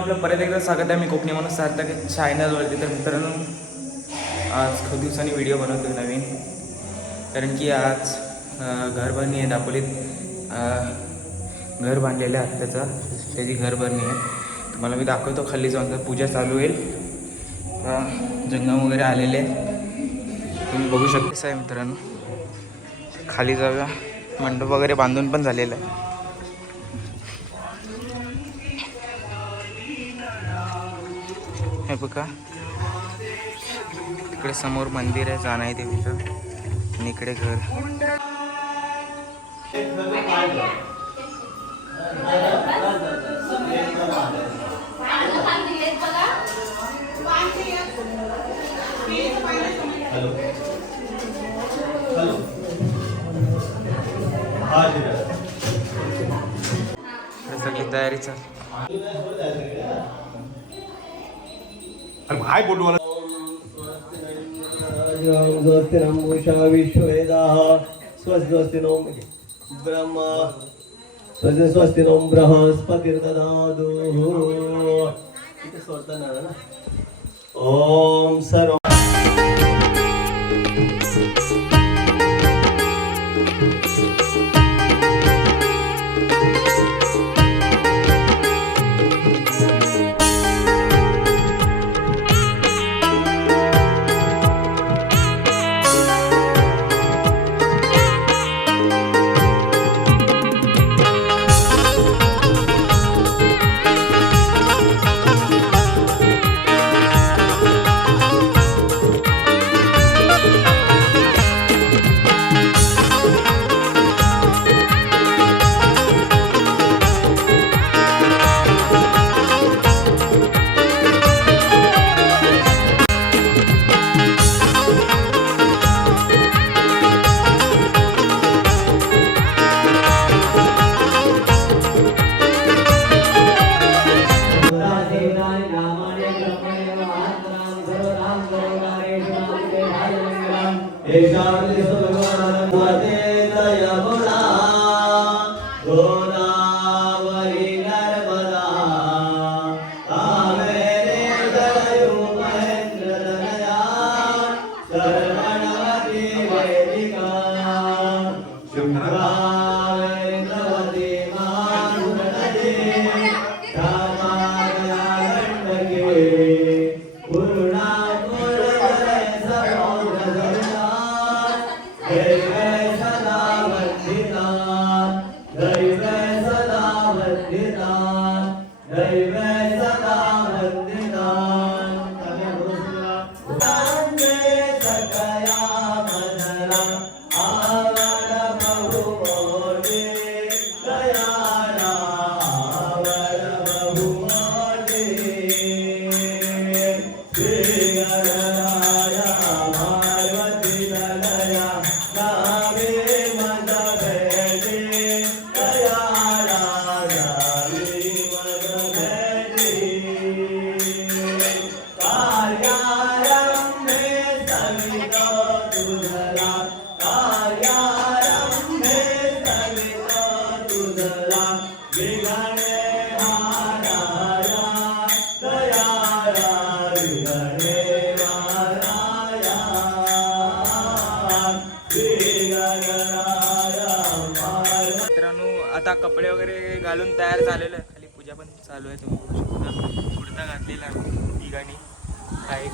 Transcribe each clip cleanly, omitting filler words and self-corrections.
आपलं परत एकदा स्वागत आहे. मी कोकणी माणूस सार्थक चॅनलवरती. तर मित्रांनो, आज खूप दिवसांनी व्हिडिओ बनवतो नवीन, कारण की आज घरभरणी आहे. दापोलीत घर बांधलेलं आहे त्याची घरभरणी आहे. तुम्हाला मी दाखवतो. खाली जाऊन तर पूजा चालू होईल. जंगम वगैरे आलेले आहेत, तुम्ही बघू शकता. कसं आहे मित्रांनो, खाली जाऊया. मंडप वगैरे बांधून पण झालेलं आहे. हे बघा, तिकडे समोर मंदिर आहे जानाई देवीचं, आणि इकडे घर. सगळी तयारी चालू. काय बोलू स्वस्तिरंभूषा विश्ववेदाः स्वस्ति नो ब्रह्म स्वस्ति नो बृहस्पतिर्ददातु. इथे सोडताना ना ओम सर्व आता कपडे वगैरे घालून तयार झालेलं आहे. खाली पूजा पण चालू आहे, तुम्ही बघू शकता. कुर्ता घातलेला ठिकाणी हाय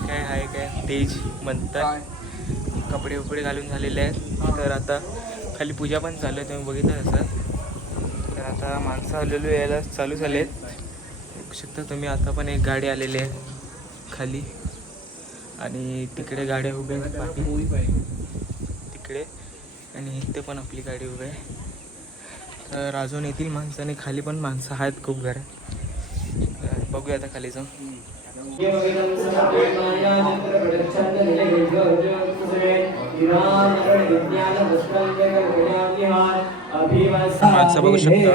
काय तेज म्हणतात. कपडे वपडे घालून झालेले आहेत. तर आता खाली पूजा पण चालू आहे, तुम्ही बघितलं असं. तर आता माणसं आलेलो यायला चालू झाले आहेत, बघू शकता तुम्ही. आता पण एक गाडी आलेली आहे खाली, आणि तिकडे गाड्या उभ्या आहेत तिकडे, आणि इथे पण आपली गाडी उभी आहे. तर अजून येतील माणसं, आणि खाली पण माणसं आहेत खूप घर. बघूया आता खाली जाऊन. माणसं बघू शकता.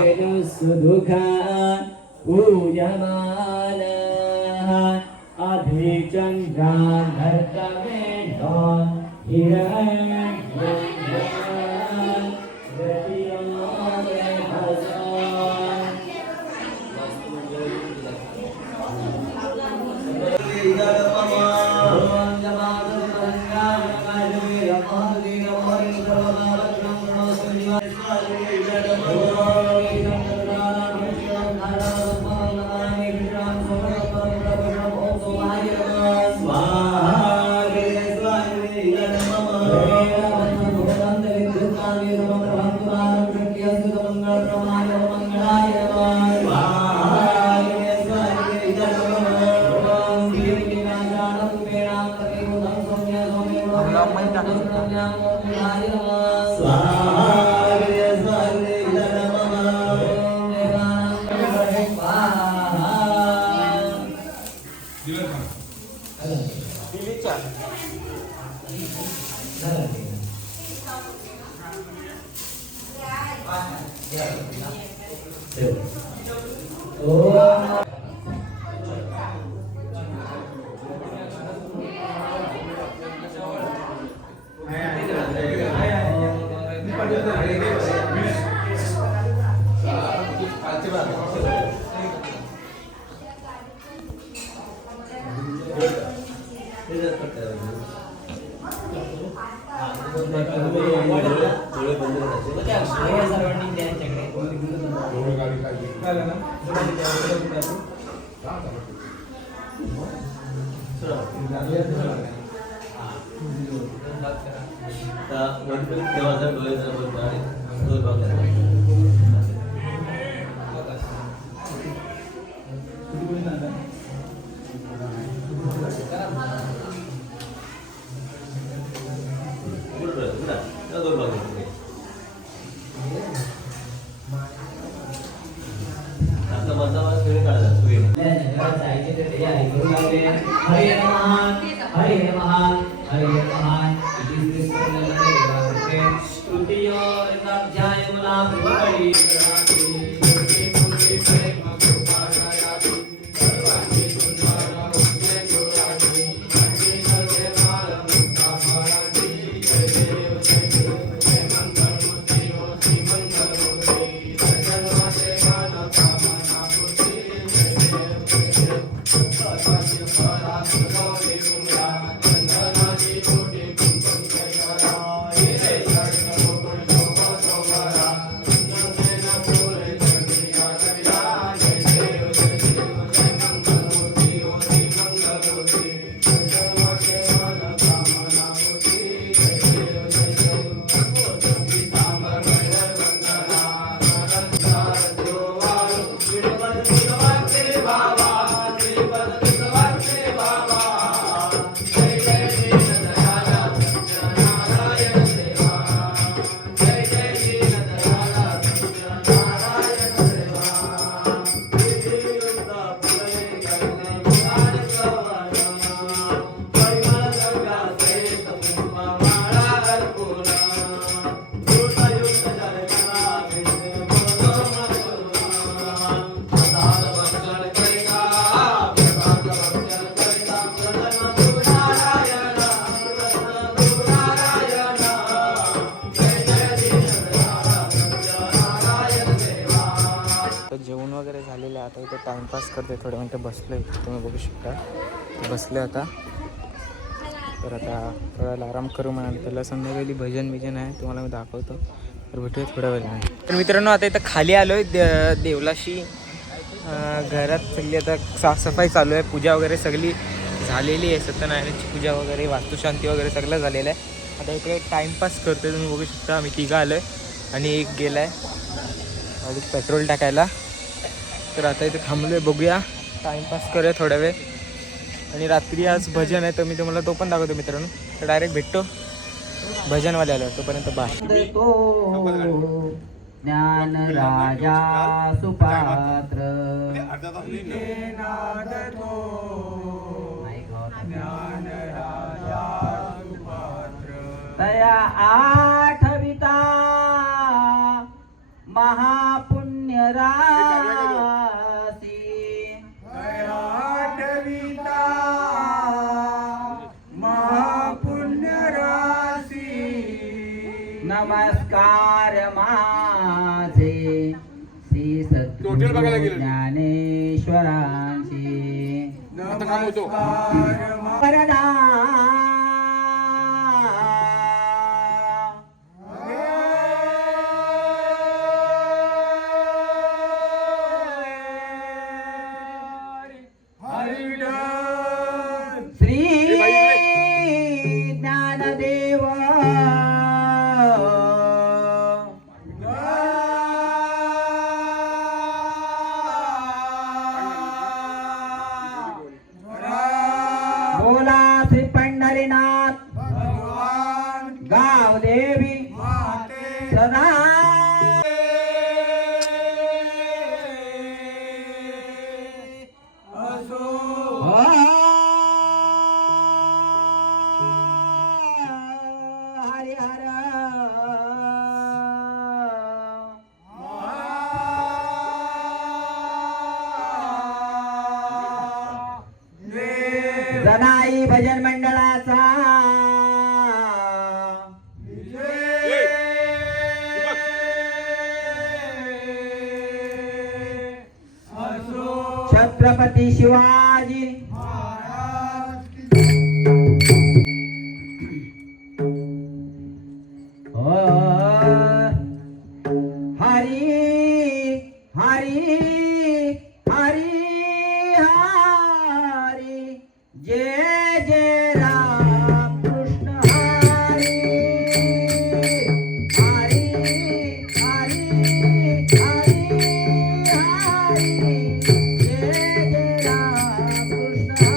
जेवण वगैरे झालेलं आहे. आता इथे टाइमपास करते थोडं मिनटं बसलो आहे. तुम्ही बघू शकता बसले आता. तर आता थोडा वेळा आराम करू म्हणाल. त्याला संध्याकाळी भजन बिजन आहे तुम्हाला मी दाखवतो. तर भेटूया थोड्या वेळाने. तर मित्रांनो आता इथं खाली आलो आहे देवलाशी. घरात सगळी आता साफसफाई चालू आहे. पूजा वगैरे सगळी झालेली आहे. सत्यनारायणाची पूजा वगैरे वास्तुशांती वगैरे सगळं झालेलं आहे. आता इकडे टाइमपास करतो तुम्ही बघू शकता. आम्ही तिघं आलो आहे आणि एक गेला आहे अजून पेट्रोल टाकायला. तर आता इथे थांबलो आहे. बघूया टाइमपास करूया थोडा वेळ. आणि रात्री आज भजन आहे तर मी तुम्हाला तो पण दाखवतो मित्रांनो. तर डायरेक्ट भेटतो भजनवाल्याला. तोपर्यंत बाय. ज्ञान राजा सुपात्र तया आठविता महापुण्य राशी आठविता महापुण्य राशी नमस्कार माझे श्री सद्गुरु ज्ञानेश्वरांची आता काम होतो. वरदा श्री ज्ञानदेव बोला श्री पंढरीनाथ गावदेवी सदा हरि हर जनाई भजन मंडळाचा छत्रपती शिवाजी हरी हरी हरी हरी जय जय राम कृष्ण हरी हरी हरी हरी हरी जय जय राम कृष्ण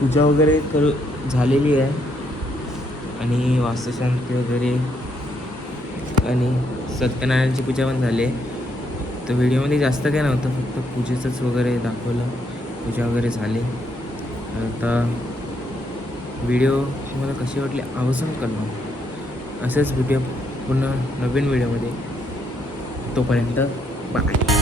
पूजा वगैरे झालेली आहे आणि वास्तुशांती वगैरे आणि सत्यनारायणची पूजा पण झाली आहे. तर व्हिडिओमध्ये जास्त काय नव्हतं, फक्त पूजेचंच वगैरे दाखवलं. पूजा वगैरे झाली. आता व्हिडिओ मला कशी वाटली आवर्जून कळवा. असेच व्हिडिओ पुन्हा नवीन व्हिडिओमध्ये. तोपर्यंत बाय.